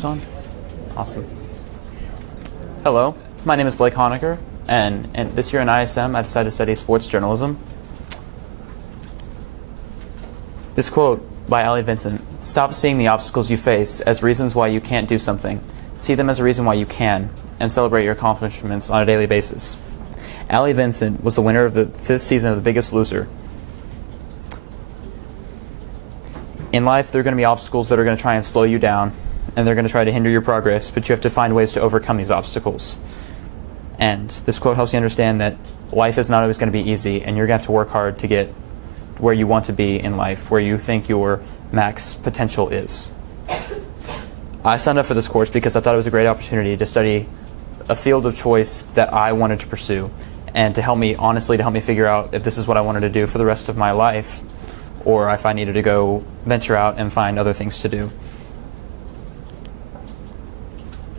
It's on? Awesome. Hello, my name is Blake Honaker, and this year in ISM I decided to study sports journalism. This quote by Ali Vincent: "Stop seeing the obstacles you face as reasons why you can't do something. See them as a reason why you can, and celebrate your accomplishments on a daily basis." Ali Vincent was the winner of the 5th season of The Biggest Loser. In life, there are going to be obstacles that are going to try and slow you down, and they're going to try to hinder your progress, but you have to find ways to overcome these obstacles. And this quote helps you understand that life is not always going to be easy, and you're going to have to work hard to get where you want to be in life, where you think your max potential is. I signed up for this course because I thought it was a great opportunity to study a field of choice that I wanted to pursue, and to help me figure out if this is what I wanted to do for the rest of my life, or if I needed to go venture out and find other things to do.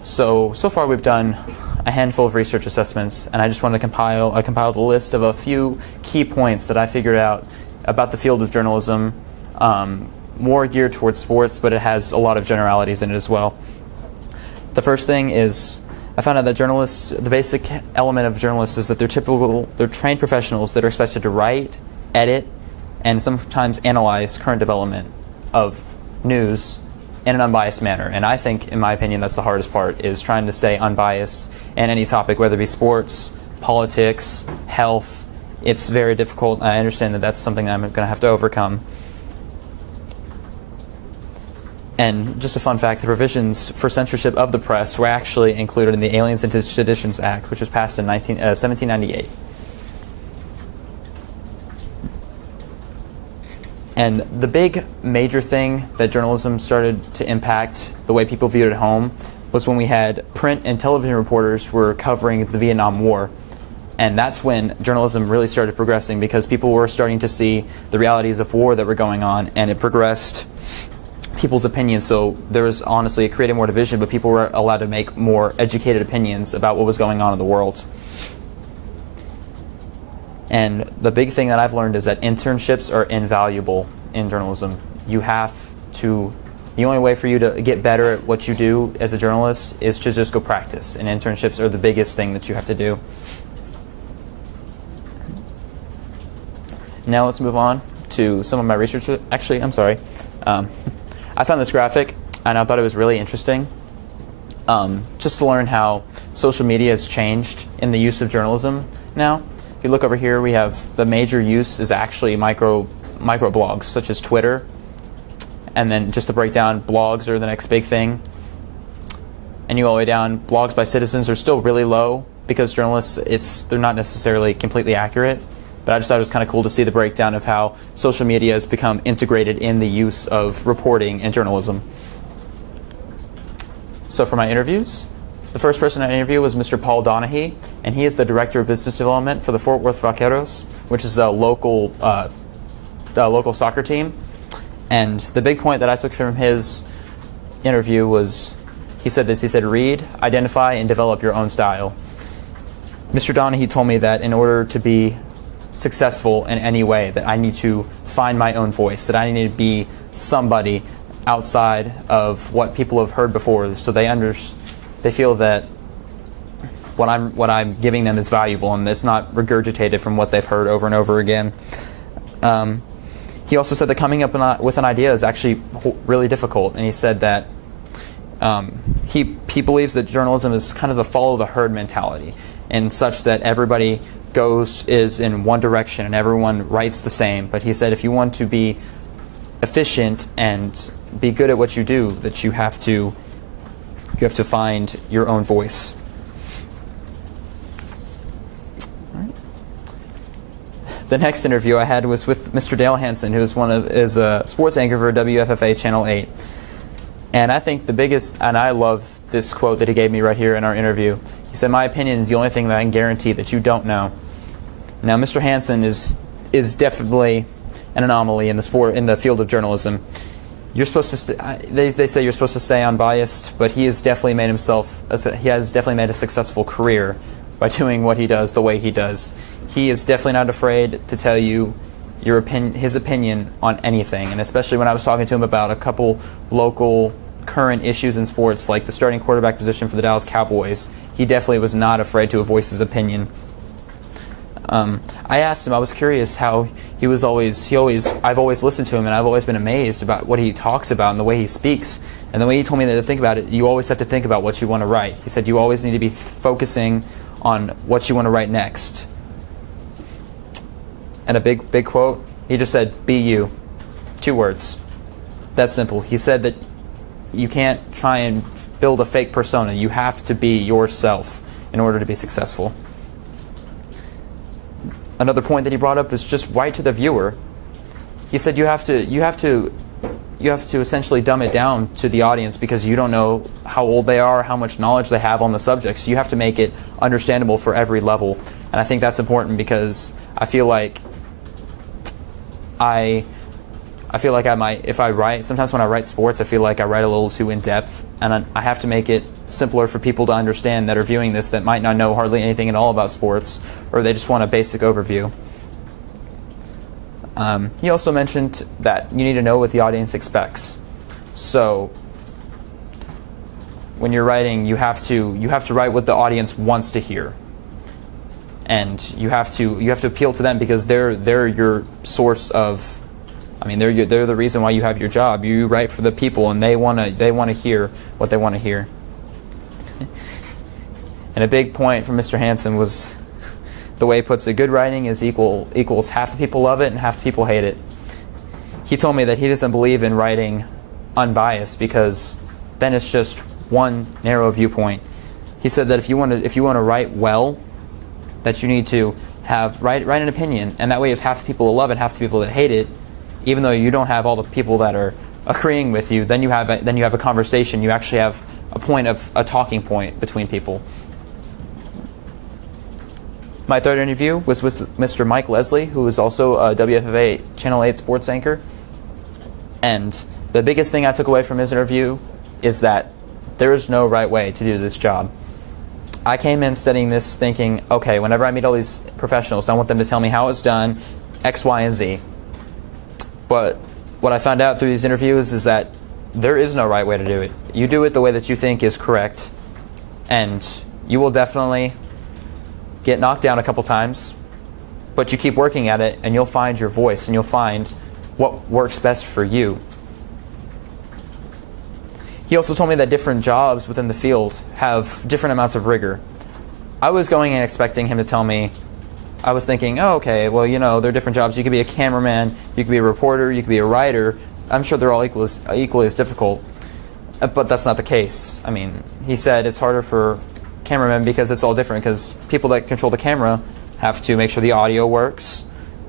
So far we've done a handful of research assessments, and I just wanted to I compiled a list of a few key points that I figured out about the field of journalism, more geared towards sports, but it has a lot of generalities in it as well. The first thing is, I found out that journalists, the basic element of journalists is that they're trained professionals that are expected to write, edit, and sometimes analyze current development of news in an unbiased manner. And I think, in my opinion, that's the hardest part, is trying to stay unbiased in any topic, whether it be sports, politics, health. It's very difficult. I understand that that's something that I'm going to have to overcome. And just a fun fact, the provisions for censorship of the press were actually included in the Aliens and Seditions Act, which was passed in 1798. And the big major thing that journalism started to impact the way people viewed it at home was when we had print and television reporters were covering the Vietnam War. And that's when journalism really started progressing, because people were starting to see the realities of war that were going on, and it progressed people's opinions. So there was honestly, it created more division, but people were allowed to make more educated opinions about what was going on in the world. And the big thing that I've learned is that internships are invaluable in journalism. The only way for you to get better at what you do as a journalist is to just go practice. And internships are the biggest thing that you have to do. Now let's move on to some of my research. Actually, I'm sorry. I found this graphic, and I thought it was really interesting. Just to learn how social media has changed in the use of journalism now. If you look over here, we have the major use is actually micro blogs, such as Twitter. And then just to break down, blogs are the next big thing. And you go all the way down, blogs by citizens are still really low, because journalists, they're not necessarily completely accurate. But I just thought it was kind of cool to see the breakdown of how social media has become integrated in the use of reporting and journalism. So for my interviews, the first person I interviewed was Mr. Paul Donahue, and he is the Director of Business Development for the Fort Worth Vaqueros, which is a local soccer team. And the big point that I took from his interview was, he said this, he said, "Read, identify, and develop your own style." Mr. Donahue told me that in order to be successful in any way, that I need to find my own voice, that I need to be somebody outside of what people have heard before, so they feel that what I'm giving them is valuable, and it's not regurgitated from what they've heard over and over again. He also said that coming up with an idea is actually really difficult, and he said that he believes that journalism is kind of a follow the herd mentality, and such that everybody is in one direction and everyone writes the same. But he said if you want to be efficient and be good at what you do, that you have to find your own voice. All right. The next interview I had was with Mr. Dale Hansen, who is a sports anchor for WFFA Channel 8. And I think and I love this quote that he gave me right here in our interview. He said, "My opinion is the only thing that I can guarantee that you don't know." Now, Mr. Hansen is definitely an anomaly in the field of journalism. You're supposed to they say you're supposed to stay unbiased, but he has definitely made a successful career by doing what he does the way he does. He is definitely not afraid to tell you his opinion on anything, and especially when I was talking to him about a couple local current issues in sports, like the starting quarterback position for the Dallas Cowboys, he definitely was not afraid to voice his opinion. I asked him, I was curious how I've always listened to him, and I've always been amazed about what he talks about and the way he speaks. And the way he told me that to think about it, you always have to think about what you want to write. He said you always need to be focusing on what you want to write next. And a big quote, he just said, be you. 2 words. That's simple. He said that you can't try and build a fake persona. You have to be yourself in order to be successful. Another point that he brought up is just write to the viewer. He said you have to essentially dumb it down to the audience because you don't know how old they are, how much knowledge they have on the subject. So you have to make it understandable for every level. And I think that's important because I feel like if I write, sometimes when I write sports, I feel like I write a little too in depth, and I have to make it simpler for people to understand that are viewing this that might not know hardly anything at all about sports, or they just want a basic overview. He also mentioned that you need to know what the audience expects. So when you're writing, you have to write what the audience wants to hear, and you have to appeal to them because they're your source of. I mean, they're the reason why you have your job. You write for the people, and they want to hear what they want to hear. And a big point from Mr. Hansen was the way he puts it: good writing is equals half the people love it and half the people hate it. He told me that he doesn't believe in writing unbiased because then it's just one narrow viewpoint. He said that if you want to write well, that you need to write an opinion, and that way if half the people love it, half the people that hate it, even though you don't have all the people that are agreeing with you, then you have a conversation. You actually have a talking point between people. My third interview was with Mr. Mike Leslie, who is also a WFFA Channel 8 sports anchor. And the biggest thing I took away from his interview is that there is no right way to do this job. I came in studying this thinking, okay, whenever I meet all these professionals, I want them to tell me how it's done, X, Y, and Z. But what I found out through these interviews is that there is no right way to do it. You do it the way that you think is correct, and you will definitely get knocked down a couple times, but you keep working at it, and you'll find your voice, and you'll find what works best for you. He also told me that different jobs within the field have different amounts of rigor. I was going in expecting him to tell me, I was thinking, oh, okay, well, there are different jobs. You could be a cameraman, you could be a reporter, you could be a writer. I'm sure they're all equally as difficult, but that's not the case. I mean, he said it's harder for cameramen because it's all different, because people that control the camera have to make sure the audio works,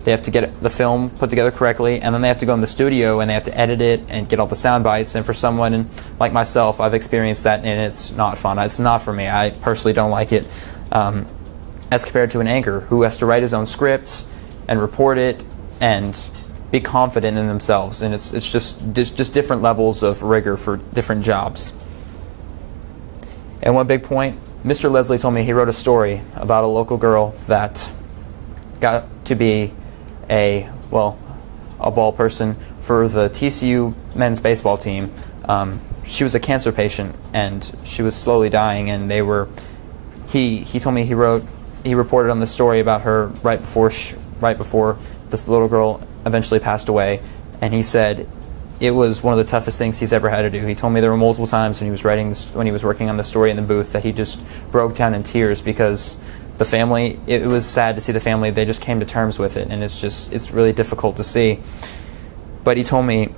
they have to get the film put together correctly, and then they have to go in the studio and they have to edit it and get all the sound bites. And for someone like myself, I've experienced that, and it's not fun. It's not for me. I personally don't like it. As compared to an anchor who has to write his own script and report it and be confident in themselves. And it's just different levels of rigor for different jobs. And one big point, Mr. Leslie told me he wrote a story about a local girl that got to be a ball person for the TCU men's baseball team. She was a cancer patient, and she was slowly dying, and he told me he reported on the story about her right before this little girl eventually passed away, and he said it was one of the toughest things he's ever had to do. He told me there were multiple times when he was working on the story in the booth that he just broke down in tears because the family, it was sad to see the family, they just came to terms with it, and it's really difficult to see. But he told me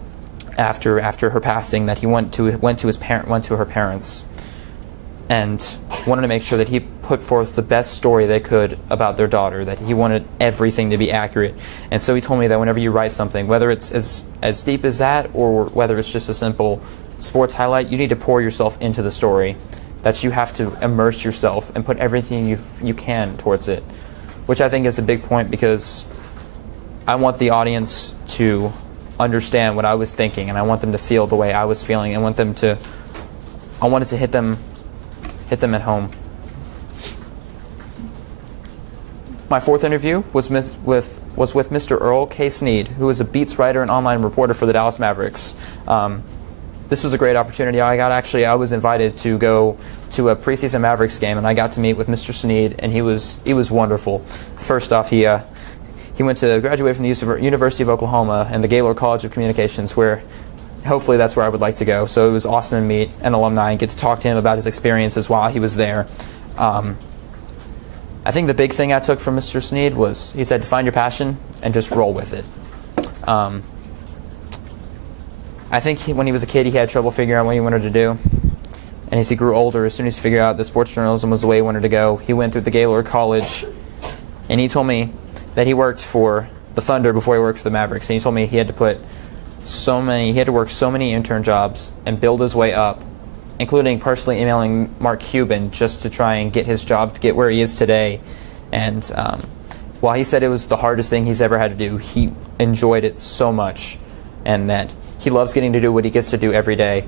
after her passing that he went to her parents and wanted to make sure that he put forth the best story they could about their daughter, that he wanted everything to be accurate. And so he told me that whenever you write something, whether it's as deep as that or whether it's just a simple sports highlight, you need to pour yourself into the story, that you have to immerse yourself and put everything you can towards it, which I think is a big point because I want the audience to understand what I was thinking, and I want them to feel the way I was feeling. I want it to hit them at home. My fourth interview was with Mr. Earl K. Sneed, who is a beats writer and online reporter for the Dallas Mavericks. this was a great opportunity. I was invited to go to a preseason Mavericks game, and I got to meet with Mr. Snead, and he was wonderful. First off, he went to graduate from the University of Oklahoma and the Gaylord College of Communications, where hopefully that's where I would like to go. So it was awesome to meet an alumni and get to talk to him about his experiences while he was there. I think the big thing I took from Mr. Snead was he said to find your passion and just roll with it. I think when he was a kid, he had trouble figuring out what he wanted to do. And as he grew older, as soon as he figured out that sports journalism was the way he wanted to go, he went through the Gaylord College. And he told me that he worked for the Thunder before he worked for the Mavericks. And he told me he had to work so many intern jobs and build his way up, including personally emailing Mark Cuban just to try and get his job to get where he is today. And while he said it was the hardest thing he's ever had to do, he enjoyed it so much, and that he loves getting to do what he gets to do every day.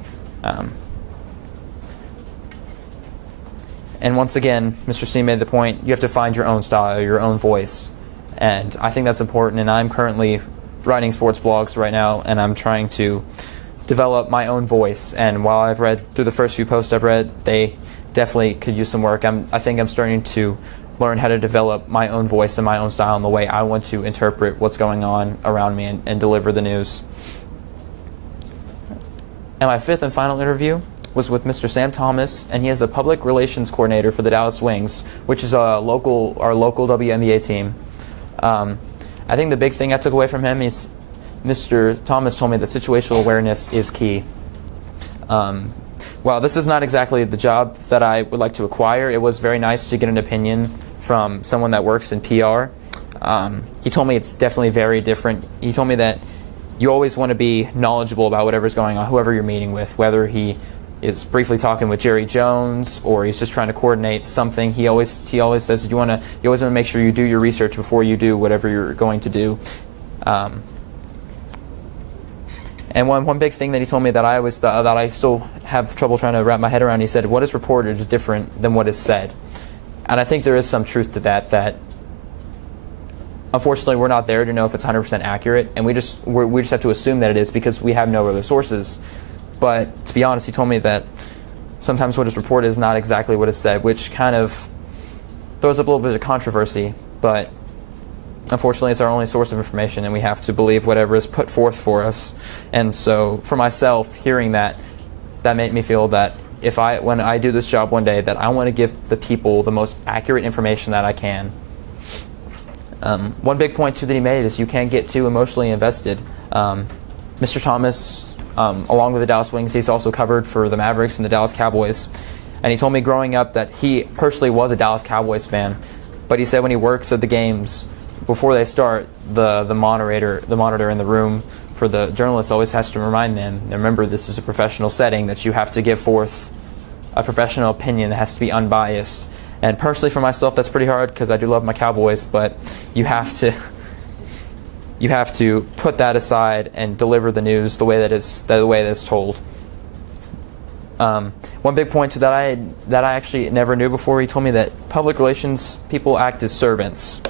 And once again, Mr. C made the point, you have to find your own style, your own voice. And I think that's important, and I'm currently writing sports blogs right now, and I'm trying to develop my own voice. And while I've read through the first few posts I've read, they definitely could use some work. I think I'm starting to learn how to develop my own voice and my own style and the way I want to interpret what's going on around me and deliver the news. And my fifth and final interview was with Mr. Sam Thomas, and he is a public relations coordinator for the Dallas Wings, which is our local WNBA team. I think the big thing I took away from him is Mr. Thomas told me that situational awareness is key. While this is not exactly the job that I would like to acquire, it was very nice to get an opinion from someone that works in PR. He told me it's definitely very different. He told me that you always want to be knowledgeable about whatever's going on, whoever you're meeting with, whether he is briefly talking with Jerry Jones or he's just trying to coordinate something. He always says that you always want to make sure you do your research before you do whatever you're going to do. And one big thing that he told me that I still have trouble trying to wrap my head around, he said, what is reported is different than what is said. And I think there is some truth to that unfortunately we're not there to know if it's 100% accurate, and we just have to assume that it is because we have no other sources. But to be honest, he told me that sometimes what is reported is not exactly what is said, which kind of throws up a little bit of controversy. But unfortunately, it's our only source of information, and we have to believe whatever is put forth for us. And so for myself, hearing that made me feel that when I do this job one day, that I want to give the people the most accurate information that I can. One big point, too, that he made is you can't get too emotionally invested. Mr. Thomas, along with the Dallas Wings, he's also covered for the Mavericks and the Dallas Cowboys. And he told me growing up that he personally was a Dallas Cowboys fan. But he said when he works at the games, before they start, the monitor in the room for the journalists always has to remind them, remember, this is a professional setting, that you have to give forth a professional opinion that has to be unbiased. And personally for myself, that's pretty hard because I do love my Cowboys, but you have to put that aside and deliver the news the way that it's told. One big point that I actually never knew before, he told me that public relations people act as servants.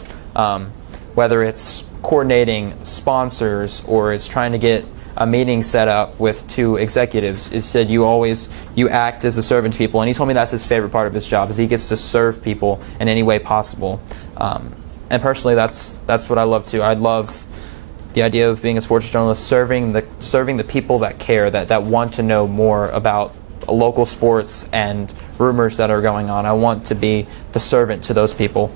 Whether it's coordinating sponsors or it's trying to get a meeting set up with two executives, it said you act as a servant to people. And he told me that's his favorite part of his job, is he gets to serve people in any way possible. And personally, that's what I love too. I love the idea of being a sports journalist, serving the people that care, that want to know more about local sports and rumors that are going on. I want to be the servant to those people.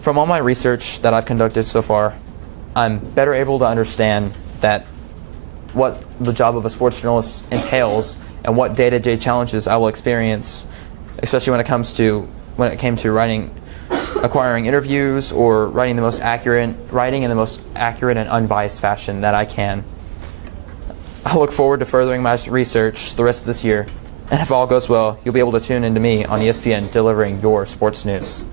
From all my research that I've conducted so far, I'm better able to understand that what the job of a sports journalist entails and what day-to-day challenges I will experience, especially when it came to acquiring interviews or writing in the most accurate and unbiased fashion that I can. I look forward to furthering my research the rest of this year, and if all goes well, you'll be able to tune into me on ESPN delivering your sports news.